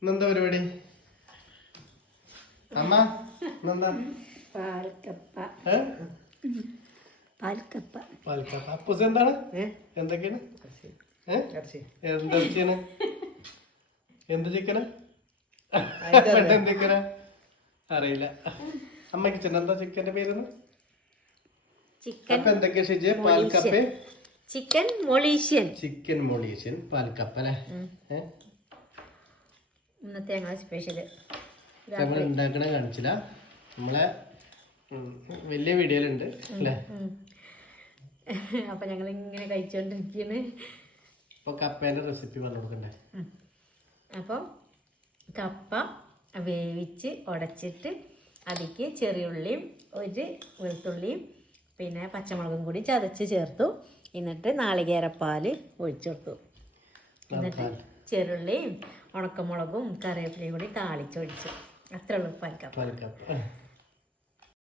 ഇന്നെന്താ പരിപാടി? അമ്മ ഇന്നെന്താ? പാൽക്കപ്പ. അപ്പൂസ് എന്താണ്? എന്തൊക്കെയാണ്? എന്തൊക്കെയാണ്? എന്ത് ചിക്കനാ? എന്തൊക്കെയാ അറിയില്ല. അമ്മ കിച്ചൻ എന്താ ചിക്കന്റെ പേരെന്ന്? അപ്പൊ എന്തൊക്കെയാ ഷിജെ? പാൽക്കപ്പ, ചിക്കൻ മൊളീഷ്യൻ, പാൽക്കപ്പ അല്ലേ? ഇന്നത്തെ ഞങ്ങളെ സ്പെഷ്യല് ഞങ്ങൾ ഉണ്ടാക്കണ കാണിച്ചില്ല. നമ്മളെ വലിയ വീഡിയോയിലുണ്ട് അല്ലേ? അപ്പൊ ഞങ്ങൾ ഇങ്ങനെ കഴിച്ചോണ്ടിരിക്കുന്നു. ഇപ്പൊ കപ്പേന്റെ റെസിപ്പി പറഞ്ഞു കൊടുക്കണ്ടേ? അപ്പം കപ്പ വേവിച്ച് ഉടച്ചിട്ട് അതിക്ക് ചെറിയുള്ളിയും ഒരു വെളുത്തുള്ളിയും പിന്നെ പച്ചമുളകും കൂടി ചതച്ച് ചേർത്തു. എന്നിട്ട് നാളികേരപ്പാൽ ഒഴിച്ചെടുത്തു. എന്നിട്ട് ചെറുള്ളിയും ഉണക്കമുളകും കറിവേപ്പിലയും കൂടി താളിച്ചൊഴിച്ചു. അത്ര ഉള്ളൂ പാൽക്കപ്പ.